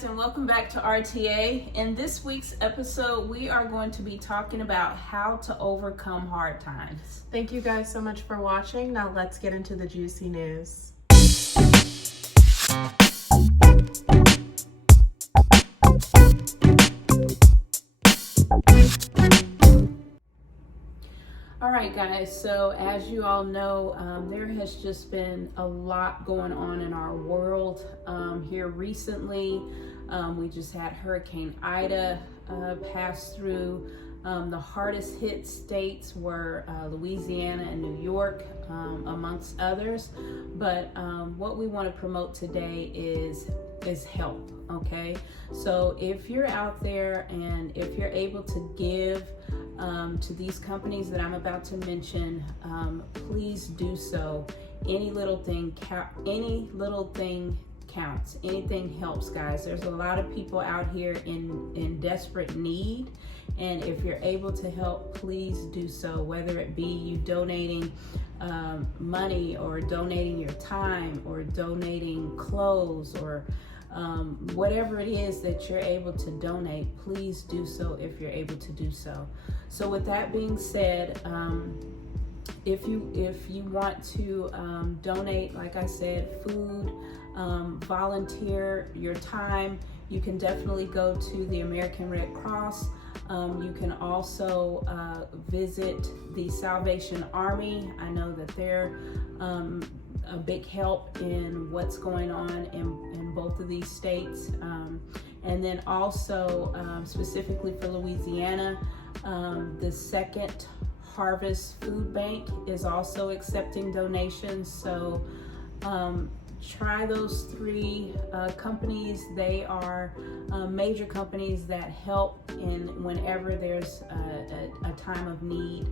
guys, and welcome back to RTA. In this week's episode, we are going to be talking about how to overcome hard times. Thank you guys so much for watching. Now let's get into the juicy news. All right, guys, so as you all know, there has just been a lot going on in our world here recently. We just had Hurricane Ida pass through. The hardest hit states were Louisiana and New York, amongst others. But what we want to promote today is help, okay? So if you're out there and if you're able to give to these companies that I'm about to mention, please do so. Any little thing counts. Anything helps, guys. There's a lot of people out here in desperate need, and if you're able to help, please do so, whether it be you donating money or donating your time or donating clothes or whatever it is that you're able to donate. Please do so if you're able to do so. So with that being said, if you want to donate, like I said, food, volunteer your time, you can definitely go to the American Red Cross. You can also visit the Salvation Army. I know that they're a big help in what's going on in both of these states. And then also specifically for Louisiana, the Second Harvest Food Bank is also accepting donations. So try those three companies. They are major companies that help whenever there's a time of need,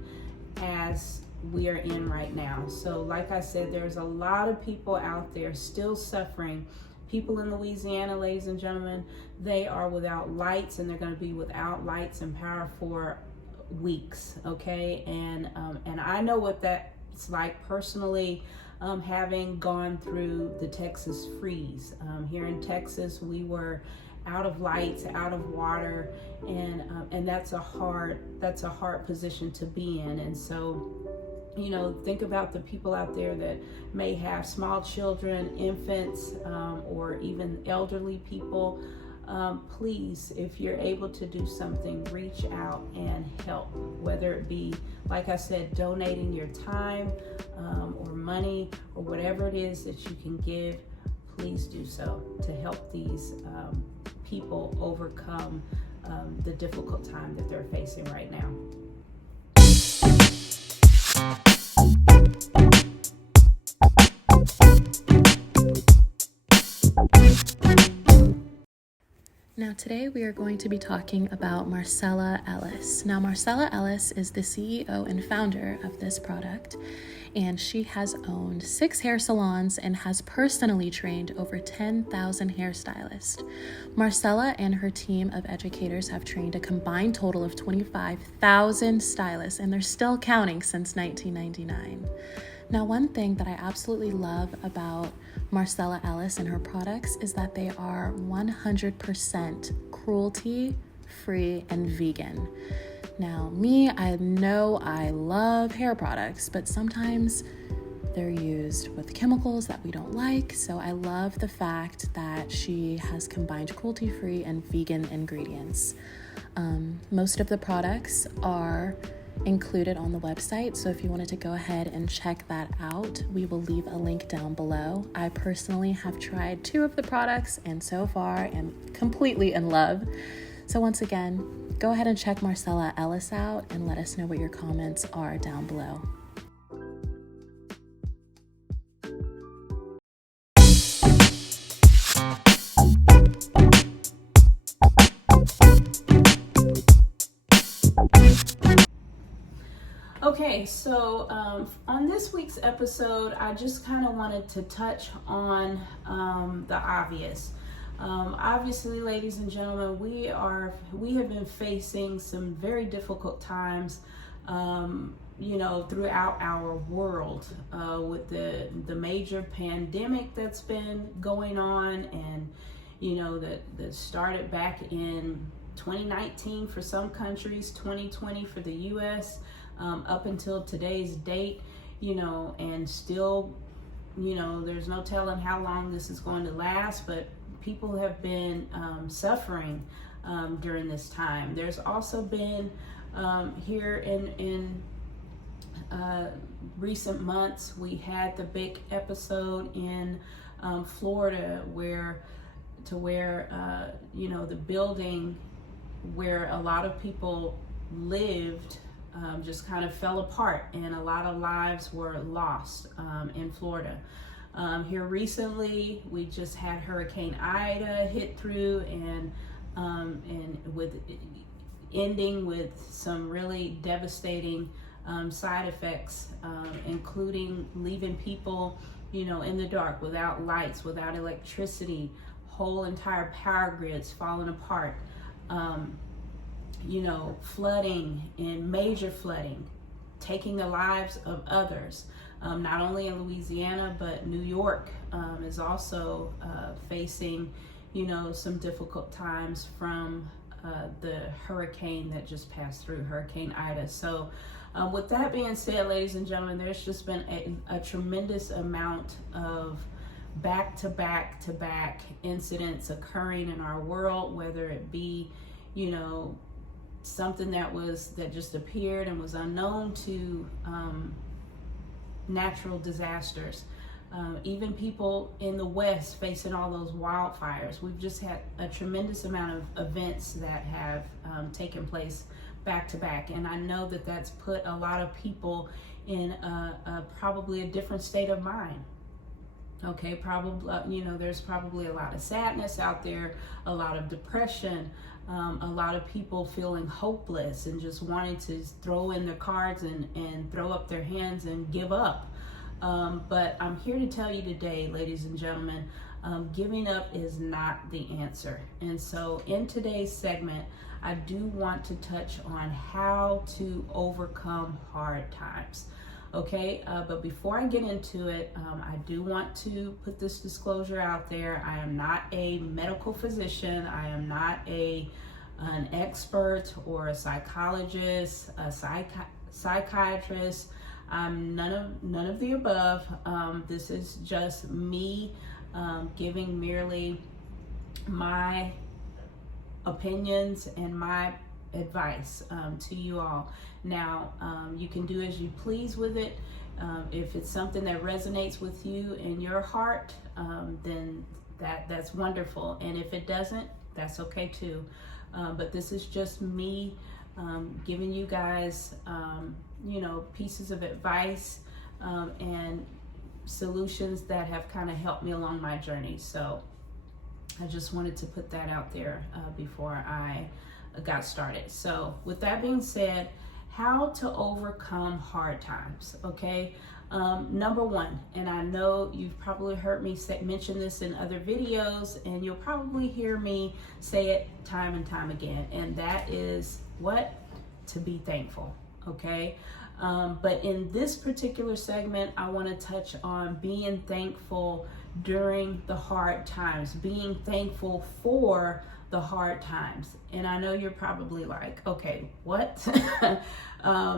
as we are in right now. So like I said, there's a lot of people out there still suffering. People in Louisiana, ladies and gentlemen, they are without lights, and they're going to be without lights and power for weeks, okay? And I know what that's like personally, having gone through the Texas freeze. Here in Texas, we were out of lights, out of water, and that's a hard position to be in. And so, you know, think about the people out there that may have small children, infants, or even elderly people. Please, if you're able to do something, reach out and help, whether it be, like I said, donating your time or money or whatever it is that you can give. Please do so to help these people overcome the difficult time that they're facing right now. Now today we are going to be talking about Marcella Ellis. Now Marcella Ellis is the CEO and founder of this product, and she has owned 6 hair salons and has personally trained over 10,000 hairstylists. Marcella and her team of educators have trained a combined total of 25,000 stylists, and they're still counting since 1999. Now, one thing that I absolutely love about Marcella Ellis and her products is that they are 100% cruelty-free and vegan. Now, I know I love hair products, but sometimes they're used with chemicals that we don't like. So I love the fact that she has combined cruelty-free and vegan ingredients. Most of the products are included on the website, so if you wanted to go ahead and check that out, we will leave a link down below. I personally have tried 2 of the products and so far am completely in love. So once again, go ahead and check Marcella Ellis out and let us know what your comments are down below. Okay, so on this week's episode, I just kind of wanted to touch on the obvious. Obviously, ladies and gentlemen, we have been facing some very difficult times, throughout our world, with the major pandemic that's been going on, that started back in 2019 for some countries, 2020 for the US, up until today's date, and still, there's no telling how long this is going to last, but people have been suffering during this time. There's also been here in recent months, we had the big episode in Florida where the building where a lot of people lived just kind of fell apart, and a lot of lives were lost in Florida. Here recently, we just had Hurricane Ida hit through, and with ending with some really devastating side effects, including leaving people, in the dark, without lights, without electricity, whole entire power grids falling apart, flooding and major flooding, taking the lives of others. Not only in Louisiana, but New York is also facing, some difficult times from the hurricane that just passed through, Hurricane Ida. So with that being said, ladies and gentlemen, there's just been a tremendous amount of back-to-back incidents occurring in our world, whether it be, something that just appeared and was unknown to natural disasters. Even people in the West facing all those wildfires. We've just had a tremendous amount of events that have taken place back to back. And I know that that's put a lot of people in probably a different state of mind. Okay, probably, there's probably a lot of sadness out there, a lot of depression, a lot of people feeling hopeless and just wanting to throw in their cards and throw up their hands and give up. But I'm here to tell you today, ladies and gentlemen, giving up is not the answer. And so in today's segment, I do want to touch on how to overcome hard times. Okay, but before I get into it, I do want to put this disclosure out there. I am not a medical physician. I am not an expert or a psychologist, a psychiatrist. I'm none of the above. This is just me giving merely my opinions and my advice to you all. Now, you can do as you please with it. If it's something that resonates with you in your heart, then that's wonderful. And if it doesn't, that's okay too. But this is just me giving you guys, pieces of advice and solutions that have kind of helped me along my journey. So I just wanted to put that out there before I got started. So with that being said, how to overcome hard times, okay? Number one, and I know you've probably heard me mention this in other videos, and you'll probably hear me say it time and time again, and that is what? To be thankful, okay? But in this particular segment, I want to touch on being thankful during the hard times, being thankful for the hard times. And I know you're probably like, okay, what?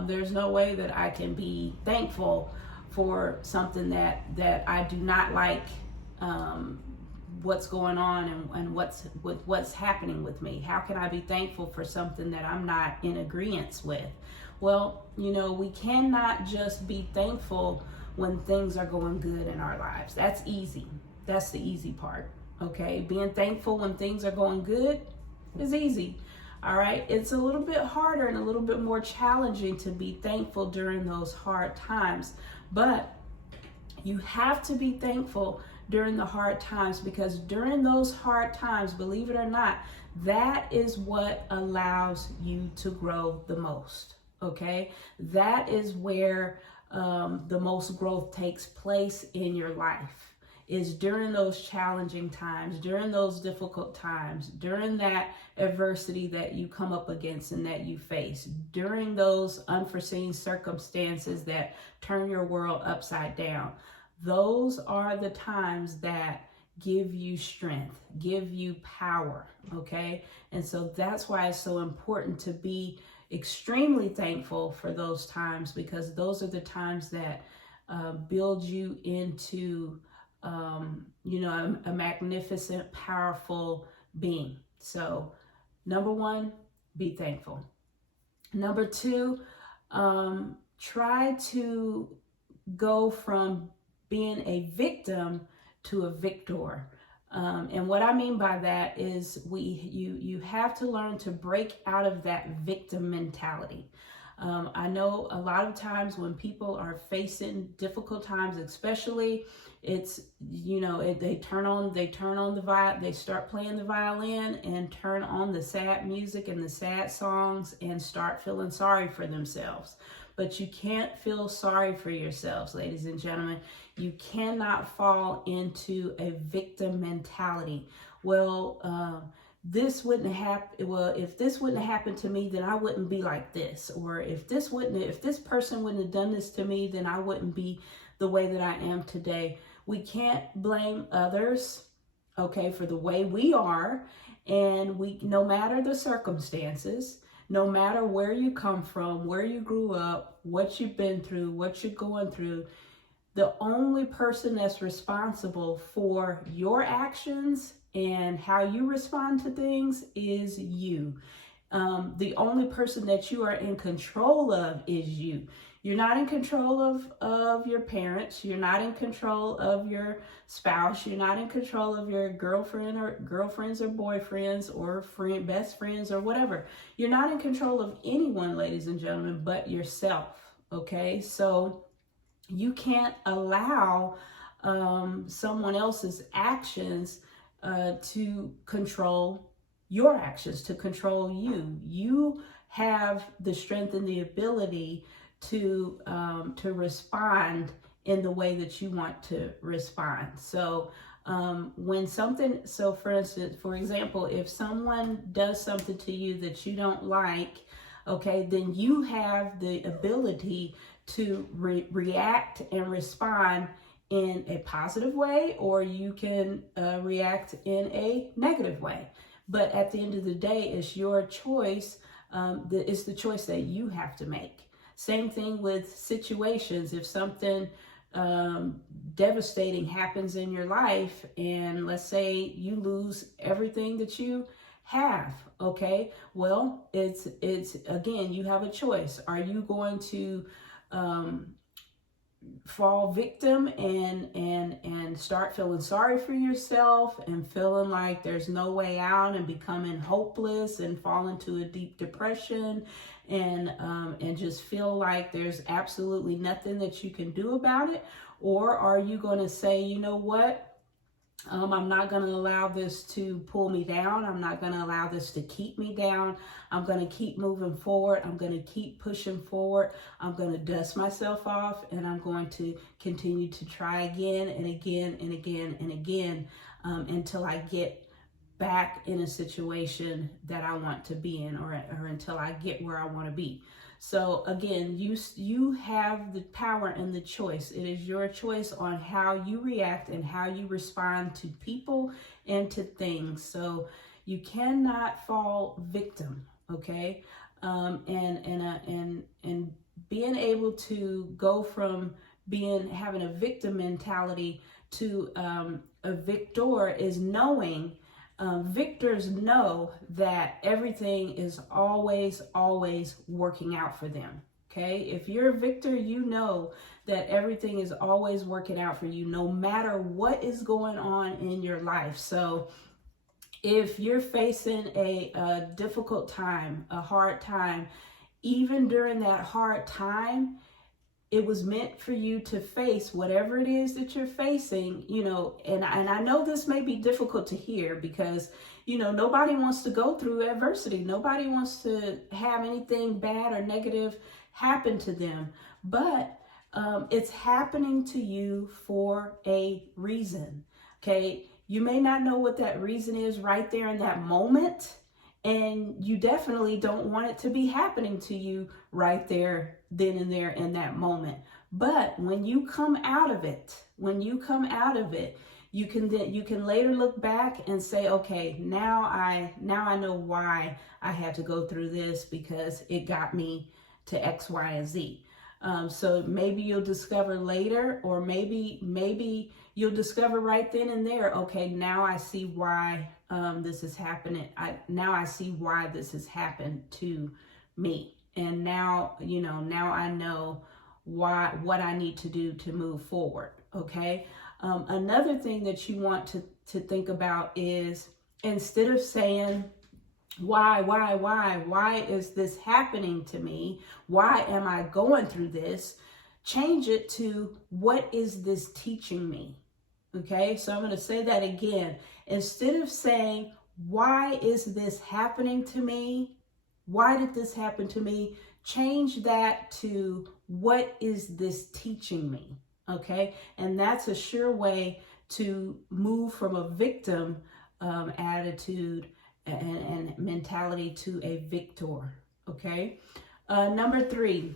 There's no way that I can be thankful for something that I do not like what's going on and what's happening with me. How can I be thankful for something that I'm not in agreement with? Well, we cannot just be thankful when things are going good in our lives. That's easy. That's the easy part. Okay, being thankful when things are going good is easy. All right, it's a little bit harder and a little bit more challenging to be thankful during those hard times. But you have to be thankful during the hard times, because during those hard times, believe it or not, that is what allows you to grow the most. Okay, that is where the most growth takes place in your life. Is during those challenging times, during those difficult times, during that adversity that you come up against and that you face, during those unforeseen circumstances that turn your world upside down. Those are the times that give you strength, give you power, okay? And so that's why it's so important to be extremely thankful for those times, because those are the times that build you into, a magnificent, powerful being. So number one, be thankful. Number two, try to go from being a victim to a victor. And what I mean by that is you have to learn to break out of that victim mentality. I know a lot of times when people are facing difficult times, especially, it's, they start playing the violin and turn on the sad music and the sad songs and start feeling sorry for themselves. But you can't feel sorry for yourselves, ladies and gentlemen. You cannot fall into a victim mentality. Well, this wouldn't happen. Well, if this wouldn't have happened to me, then I wouldn't be like this. Or if this person wouldn't have done this to me, then I wouldn't be the way that I am today. We can't blame others, okay, for the way we are. And no matter the circumstances, no matter where you come from, where you grew up, what you've been through, what you're going through, the only person that's responsible for your actions and how you respond to things is you. The only person that you are in control of is you. You're not in control of your parents. You're not in control of your spouse. You're not in control of your girlfriends or boyfriends or best friends or whatever. You're not in control of anyone, ladies and gentlemen, but yourself. Okay, so you can't allow someone else's actions to control your actions, to control you. You have the strength and the ability to respond in the way that you want to respond. So for example, if someone does something to you that you don't like, okay, then you have the ability to react and respond in a positive way, or you can react in a negative way. But at the end of the day, it's your choice. It's the choice that you have to make. Same thing with situations. If something devastating happens in your life, and let's say you lose everything that you have, okay, well, it's again, you have a choice. Are you going to fall victim and start feeling sorry for yourself and feeling like there's no way out and becoming hopeless and fall into a deep depression and just feel like there's absolutely nothing that you can do about it? Or are you going to say, you know what? I'm not going to allow this to pull me down. I'm not going to allow this to keep me down. I'm going to keep moving forward. I'm going to keep pushing forward. I'm going to dust myself off, and I'm going to continue to try again and again and again and again until I get back in a situation that I want to be in, or until I get where I want to be. So again, you have the power and the choice. It is your choice on how you react and how you respond to people and to things. So you cannot fall victim, okay? And being able to go from having a victim mentality to a victor is knowing. Victors know that everything is always working out for them. Okay, if you're a victor, you know that everything is always working out for you, no matter what is going on in your life. So if you're facing a difficult time, a hard time, even during that hard time, it was meant for you to face whatever it is that you're facing, and I know this may be difficult to hear because, nobody wants to go through adversity. Nobody wants to have anything bad or negative happen to them, but it's happening to you for a reason, okay? You may not know what that reason is right there in that moment, and you definitely don't want it to be happening to you right there, then and there in that moment. But when you come out of it, you can later look back and say, okay, now I know why I had to go through this, because it got me to X, Y, and Z. So maybe you'll discover later, or maybe you'll discover right then and there, okay, now I see why this is happening. Now I see why this has happened to me. And now, now I know what I need to do to move forward. Okay. Another thing that you want to think about is, instead of saying, why is this happening to me? Why am I going through this? Change it to, what is this teaching me? Okay, so I'm going to say that again. Instead of saying, why is this happening to me? Why did this happen to me? Change that to, what is this teaching me? Okay, and that's a sure way to move from a victim attitude and mentality to a victor. Okay. Number 3,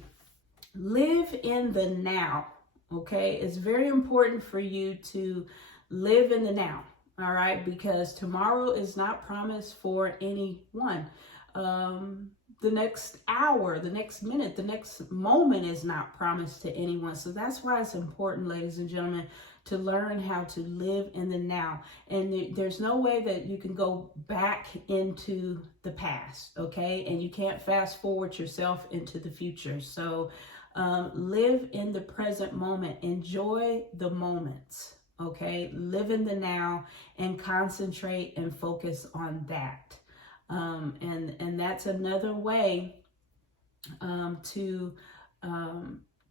live in the now. Okay. It's very important for you to live in the now. All right. Because tomorrow is not promised for anyone. The next hour, the next minute, the next moment is not promised to anyone. So that's why it's important, ladies and gentlemen, to learn how to live in the now. And there's no way that you can go back into the past, okay? And you can't fast forward yourself into the future. So live in the present moment. Enjoy the moments, okay? Live in the now and concentrate and focus on that. And that's another way to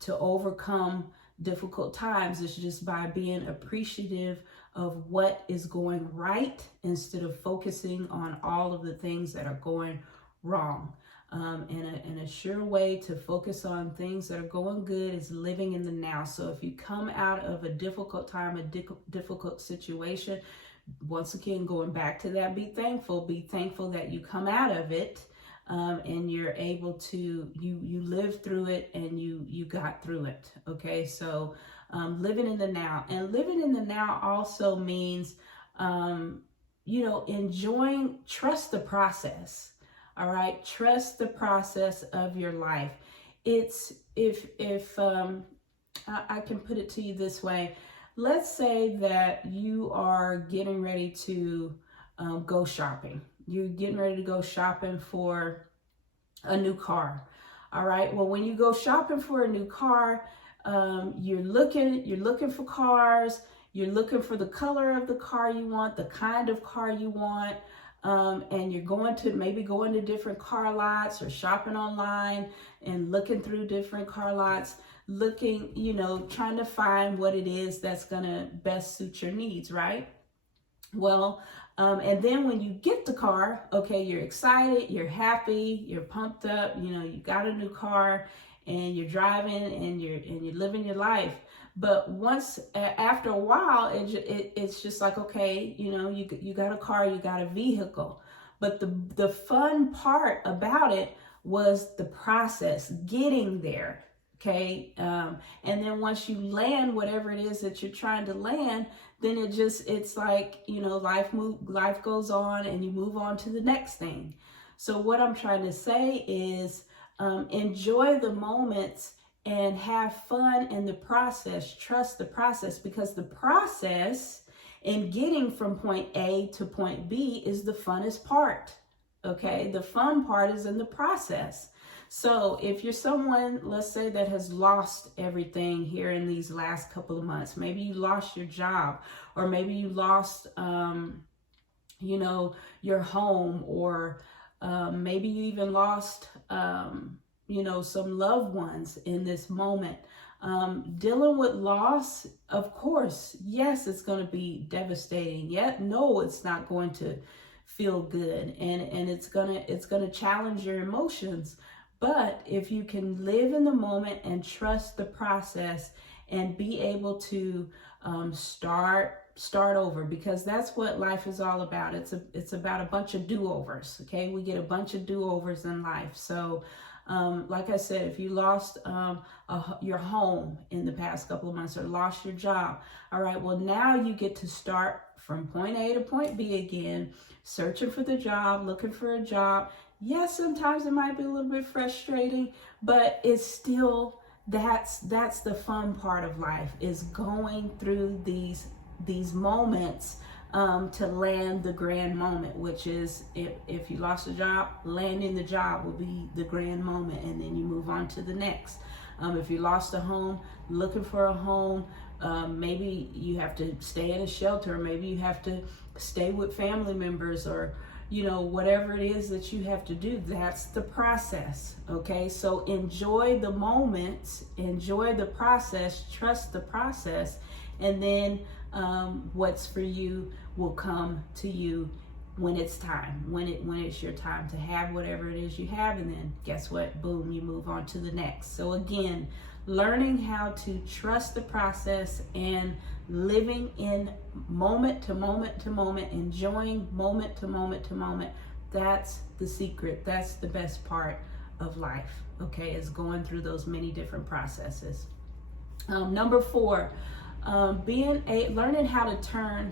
overcome difficult times, is just by being appreciative of what is going right, instead of focusing on all of the things that are going wrong. And a sure way to focus on things that are going good is living in the now. So if you come out of a difficult time, a difficult situation, once again, going back to that, be thankful that you come out of it, and you're able to, you lived through it, and you got through it. Okay. So, living in the now, and living in the now also means, trust the process. All right. Trust the process of your life. It's, if I can put it to you this way. Let's say that you are getting ready to go shopping. You're getting ready to go shopping for a new car. All right. Well, when you go shopping for a new car, you're looking for cars. You're looking for the color of the car you want, the kind of car you want. And you're going to different car lots, or shopping online and looking through different car lots, trying to find what it is that's going to best suit your needs, right? Well, and then when you get the car, okay, you're excited, you're happy, you're pumped up, you got a new car, and you're driving, and you're living your life. But after a while, it's just like, okay, you got a car, you got a vehicle. But the fun part about it was the process, getting there. Okay. And then once you land whatever it is that you're trying to land, then it's like, life goes on, and you move on to the next thing. So what I'm trying to say is, enjoy the moments and have fun in the process. Trust the process, because the process in getting from point A to point B is the funnest part. Okay. The fun part is in the process. So if you're someone, let's say, that has lost everything here in these last couple of months, maybe you lost your job, or maybe you lost, your home, or maybe you even lost, some loved ones in this moment. Dealing with loss, of course, yes, it's going to be devastating. No, it's not going to feel good, and it's gonna challenge your emotions. But if you can live in the moment and trust the process, and be able to start over, because that's what life is all about. It's about a bunch of do-overs. Okay, we get a bunch of do-overs in life. So Like I said, if you lost your home in the past couple of months or lost your job, all right, well, now you get to start from point A to point B again, searching for the job, looking for a job. Yes, sometimes it might be a little bit frustrating, but it's still, that's the fun part of life, is going through these moments to land the grand moment, which is if you lost a job, landing the job will be the grand moment, and then you move on to the next. If you lost a home, looking for a home, maybe you have to stay in a shelter, maybe you have to stay with family members, or whatever it is that you have to do. That's the process. Okay, so enjoy the moments, enjoy the process, trust the process, and then what's for you will come to you when it's time, when it's your time to have whatever it is you have, and then guess what? Boom, you move on to the next. So again, learning how to trust the process and living in moment to moment to moment, enjoying moment to moment to moment. That's the secret. That's the best part of life, okay, is going through those many different processes. Number 4, learning how to turn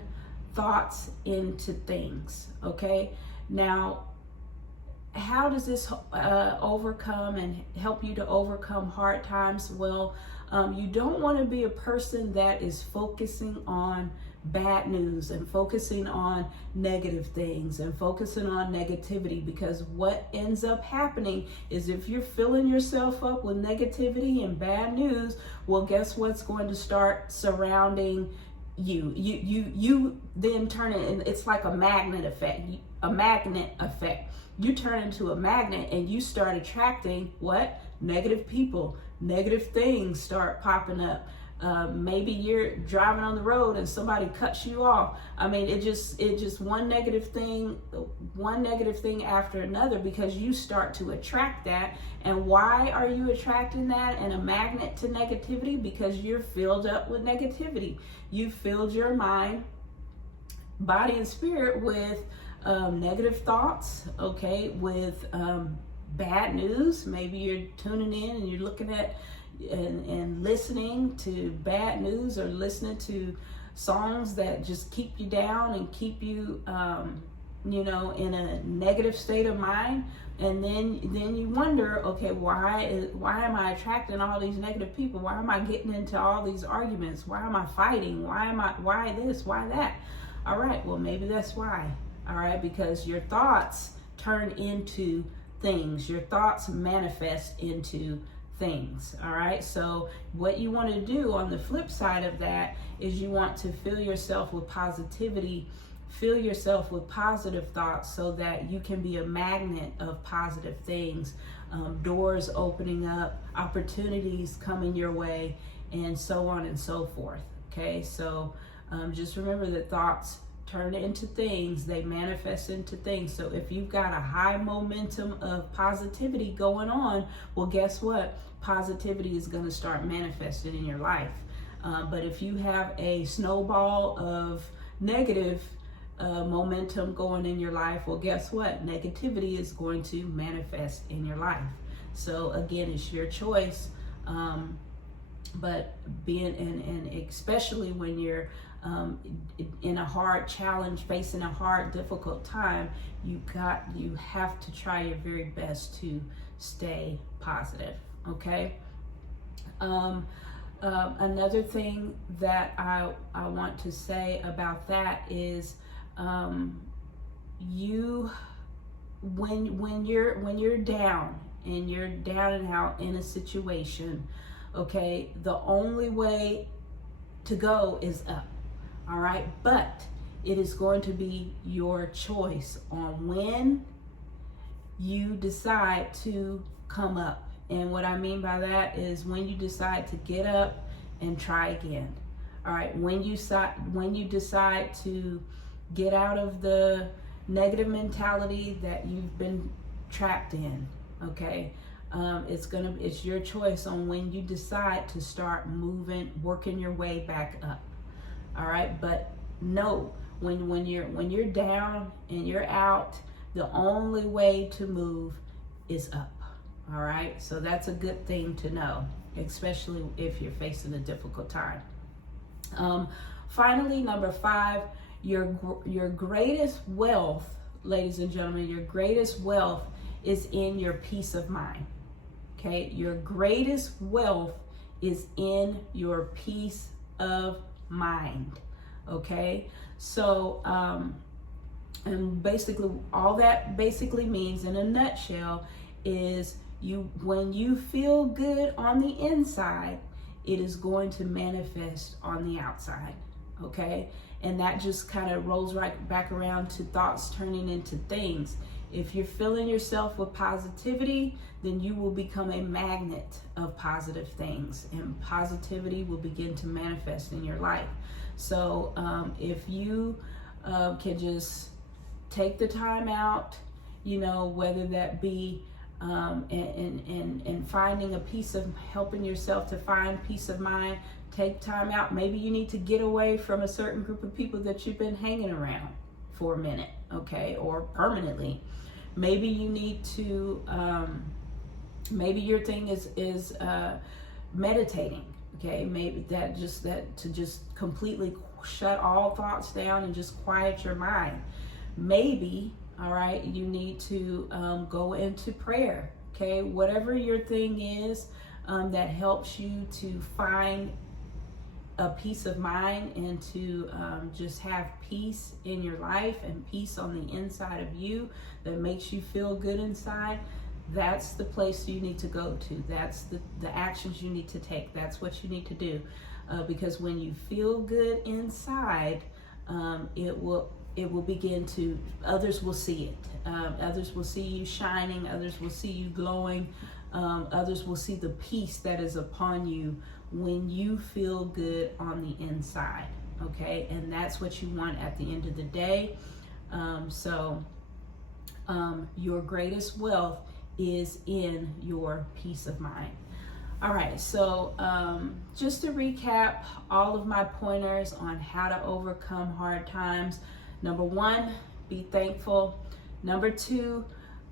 thoughts into things. Okay, now how does this overcome and help you to overcome hard times? Well, you don't want to be a person that is focusing on bad news and focusing on negative things and focusing on negativity, because what ends up happening is if you're filling yourself up with negativity and bad news, well, guess what's going to start surrounding you then turn it, and it's like a magnet effect. You turn into a magnet and you start attracting what? Negative people, negative things start popping up. Maybe you're driving on the road and somebody cuts you off. I mean, it just one negative thing after another, because you start to attract that. And why are you attracting that and a magnet to negativity? Because you're filled up with negativity. You filled your mind, body, and spirit with negative thoughts, okay, with bad news. Maybe you're tuning in and you're looking at and listening to bad news, or listening to songs that just keep you down and keep you in a negative state of mind. And then you wonder, okay, why am I attracting all these negative people? Why am I getting into all these arguments? Why am I fighting? Why this? Why that? All right, well, maybe that's why. All right, because your thoughts turn into things. Your thoughts manifest into things. All right, so what you want to do on the flip side of that is you want to fill yourself with positivity, fill yourself with positive thoughts, so that you can be a magnet of positive things, doors opening up, opportunities coming your way, and so on and so forth. Okay, so just remember that thoughts turn into things, they manifest into things. So if you've got a high momentum of positivity going on, well, guess what? Positivity is going to start manifesting in your life. But if you have a snowball of negative momentum going in your life, well, guess what? Negativity is going to manifest in your life. So again, it's your choice. But being and especially when you're in a hard challenge, facing a hard, difficult time, you have to try your very best to stay positive. Okay. Another thing that I want to say about that is, when you're down and you're down and out in a situation, okay, the only way to go is up. All right, but it is going to be your choice on when you decide to come up. And what I mean by that is when you decide to get up and try again. All right, when you decide to get out of the negative mentality that you've been trapped in. Okay, it's your choice on when you decide to start moving, working your way back up. All right, but no, when you're down and you're out, the only way to move is up. All right, so that's a good thing to know, especially if you're facing a difficult time. Finally, number 5, your greatest wealth, ladies and gentlemen, your greatest wealth is in your peace of mind. Okay, your greatest wealth is in your peace of mind. Okay, so and basically all that basically means in a nutshell is when you feel good on the inside, it is going to manifest on the outside. Okay, and that just kind of rolls right back around to thoughts turning into things. If you're filling yourself with positivity, then you will become a magnet of positive things, and positivity will begin to manifest in your life. So if you can just take the time out, whether that be and finding a piece of helping yourself to find peace of mind, take time out. Maybe you need to get away from a certain group of people that you've been hanging around for a minute, okay, or permanently. Maybe you need to, maybe your thing is meditating, okay? Maybe to just completely shut all thoughts down and just quiet your mind. Maybe, all right, you need to go into prayer, okay? Whatever your thing is that helps you to find a peace of mind and to just have peace in your life and peace on the inside of you that makes you feel good inside, that's the place you need to go to. That's the actions you need to take. That's what you need to do. Because when you feel good inside, it will begin to, others will see it. Others will see you shining. Others will see you glowing. Others will see the peace that is upon you when you feel good on the inside, okay? And that's what you want at the end of the day. So your greatest wealth is in your peace of mind. All right, so just to recap all of my pointers on how to overcome hard times. Number 1, be thankful. Number 2,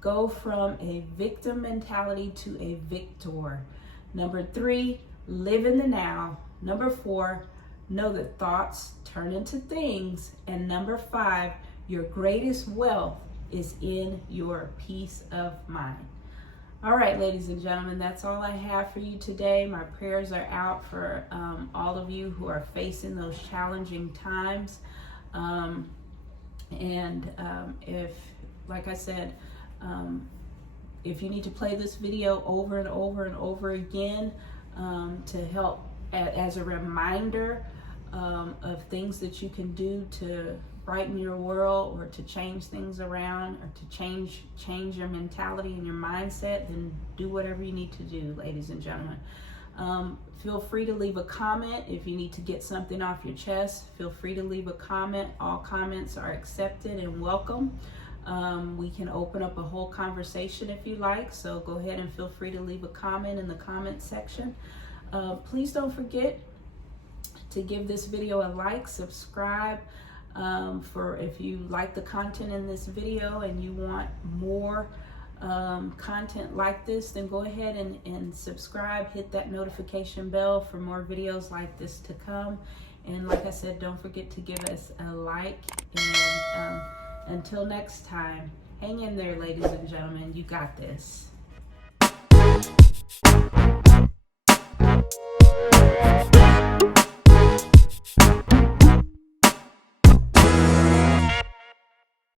go from a victim mentality to a victor. Number 3, live in the now. Number 4, know that thoughts turn into things. And number 5, your greatest wealth is in your peace of mind. All right, ladies and gentlemen, that's all I have for you today. My prayers are out for all of you who are facing those challenging times. If, like I said, if you need to play this video over and over and over again to help as a reminder of things that you can do to brighten your world or to change things around or to change your mentality and your mindset, then do whatever you need to do, ladies and gentlemen. Feel free to leave a comment if you need to get something off your chest. Feel free to leave a comment. All comments are accepted and welcome. We can open up a whole conversation if you like, so go ahead and feel free to leave a comment in the comment section. Please don't forget to give this video a like, subscribe. For if you like the content in this video and you want more content like this, then go ahead and subscribe, hit that notification bell for more videos like this to come. And like I said, don't forget to give us a like. And until next time, hang in there, ladies and gentlemen, you got this.